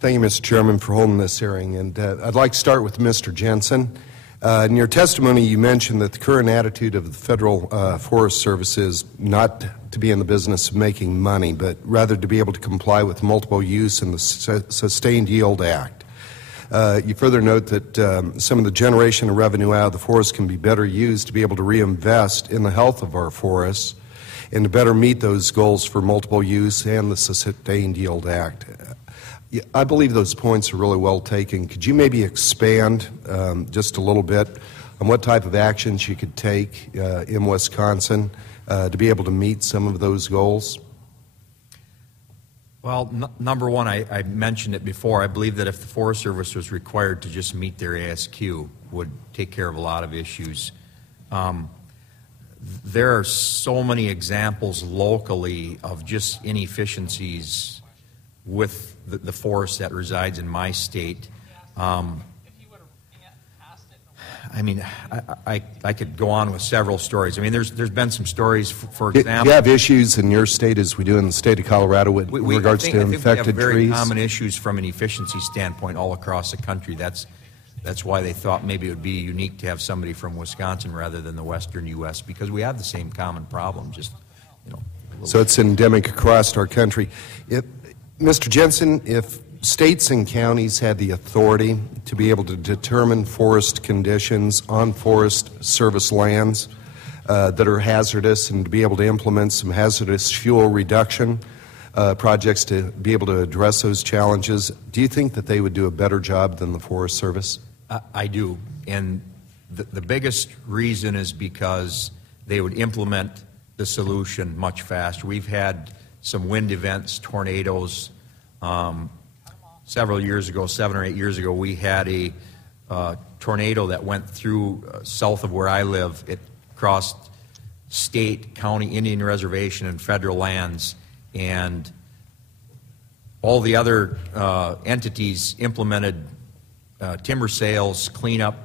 Thank you, Mr. Chairman, for holding this hearing. And I'd like to start with Mr. Jensen. In your testimony, you mentioned that the current attitude of the Federal Forest Service is not to be in the business of making money, but rather to be able to comply with multiple use in the Sustained Yield Act. You further note that some of the generation of revenue out of the forest can be better used to be able to reinvest in the health of our forests and to better meet those goals for multiple use and the Sustained Yield Act. I believe those points are really well taken. Could you maybe expand just a little bit on what type of actions you could take in Wisconsin to be able to meet some of those goals? Well, number one, I mentioned it before. I believe that if the Forest Service was required to just meet their ASQ, would take care of a lot of issues. There are so many examples locally of just inefficiencies with the forest that resides in my state. I mean, I could go on with several stories. I mean, there's been some stories, for example. Do you have issues in your state as we do in the state of Colorado with regards to infected trees? We have very common issues from an efficiency standpoint all across the country. That's why they thought maybe it would be unique to have somebody from Wisconsin rather than the western U.S., because we have the same common problem, just, you know. So it's endemic across our country. Mr. Jensen, if states and counties had the authority to be able to determine forest conditions on Forest Service lands that are hazardous and to be able to implement some hazardous fuel reduction projects to be able to address those challenges, do you think that they would do a better job than the Forest Service? I do. And the biggest reason is because they would implement the solution much faster. We've had some wind events, tornadoes. Several years ago, 7 or 8 years ago, we had a tornado that went through south of where I live. It crossed state, county, Indian reservation, and federal lands, and all the other entities implemented timber sales, cleanup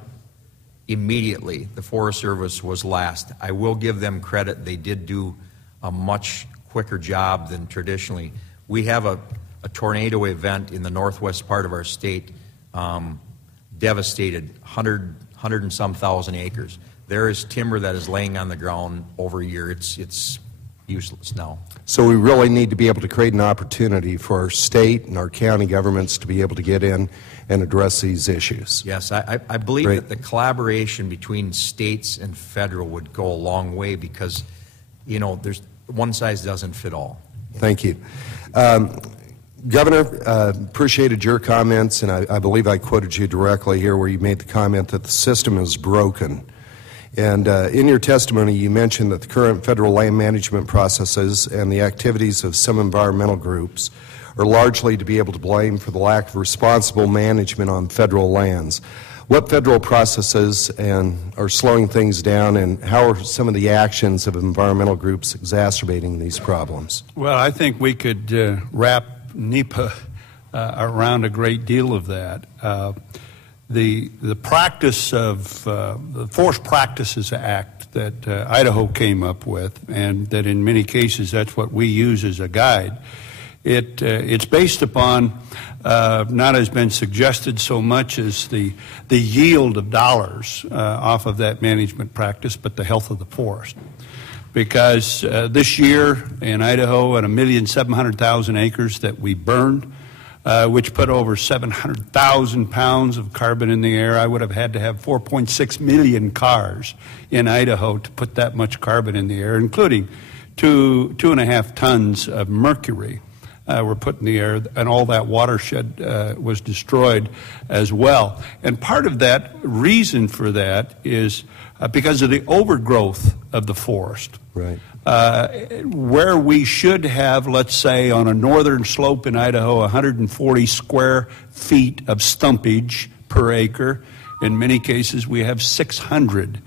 immediately. The Forest Service was last. I will give them credit. They did do a much quicker job than traditionally. We have a tornado event in the northwest part of our state, devastated 100 and some thousand acres. There is timber that is laying on the ground over a year. It's useless now. So we really need to be able to create an opportunity for our state and our county governments to be able to get in and address these issues. Yes, I believe that the collaboration between states and federal would go a long way because, you know, there's one size doesn't fit all. Thank you. Governor, appreciated your comments, and I believe I quoted you directly here where you made the comment that the system is broken. And in your testimony, you mentioned that the current federal land management processes and the activities of some environmental groups are largely to be able to blame for the lack of responsible management on federal lands. What federal processes are slowing things down, and how are some of the actions of environmental groups exacerbating these problems? Well, I think we could wrap NEPA around a great deal of that. The practice of the Forest Practices Act that Idaho came up with, and that in many cases that's what we use as a guide, it's based upon not has been suggested so much as the yield of dollars off of that management practice, but the health of the forest. Because this year in Idaho, at 1,700,000 acres that we burned, which put over 700,000 pounds of carbon in the air. I would have had to have 4.6 million cars in Idaho to put that much carbon in the air, including 2.5 tons of mercury were put in the air, and all that watershed was destroyed as well. And part of that reason for that is because of the overgrowth of the forest. Right. Where we should have, let's say, on a northern slope in Idaho, 140 square feet of stumpage per acre. In many cases, we have 600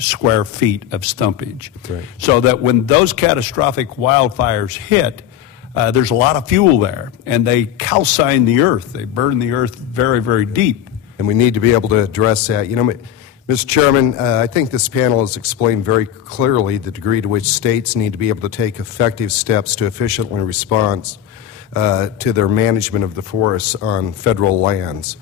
square feet of stumpage. Right. So that when those catastrophic wildfires hit, there's a lot of fuel there, and they calcine the earth. They burn the earth very, very deep. And we need to be able to address that. You know, Mr. Chairman, I think this panel has explained very clearly the degree to which states need to be able to take effective steps to efficiently respond to their management of the forests on federal lands.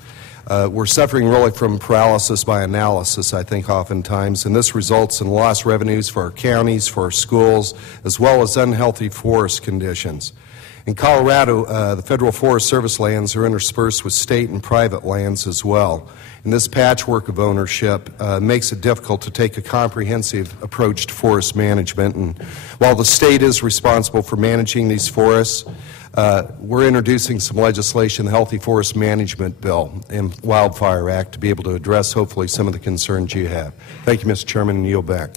We're suffering really from paralysis by analysis, I think, oftentimes, and this results in lost revenues for our counties, for our schools, as well as unhealthy forest conditions. In Colorado, the Federal Forest Service lands are interspersed with state and private lands as well. And this patchwork of ownership makes it difficult to take a comprehensive approach to forest management. And while the state is responsible for managing these forests, we're introducing some legislation, the Healthy Forest Management Bill and Wildfire Act, to be able to address hopefully some of the concerns you have. Thank you, Mr. Chairman, and yield back.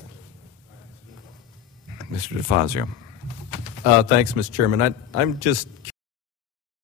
Mr. DeFazio. Thanks, Mr. Chairman. I'm just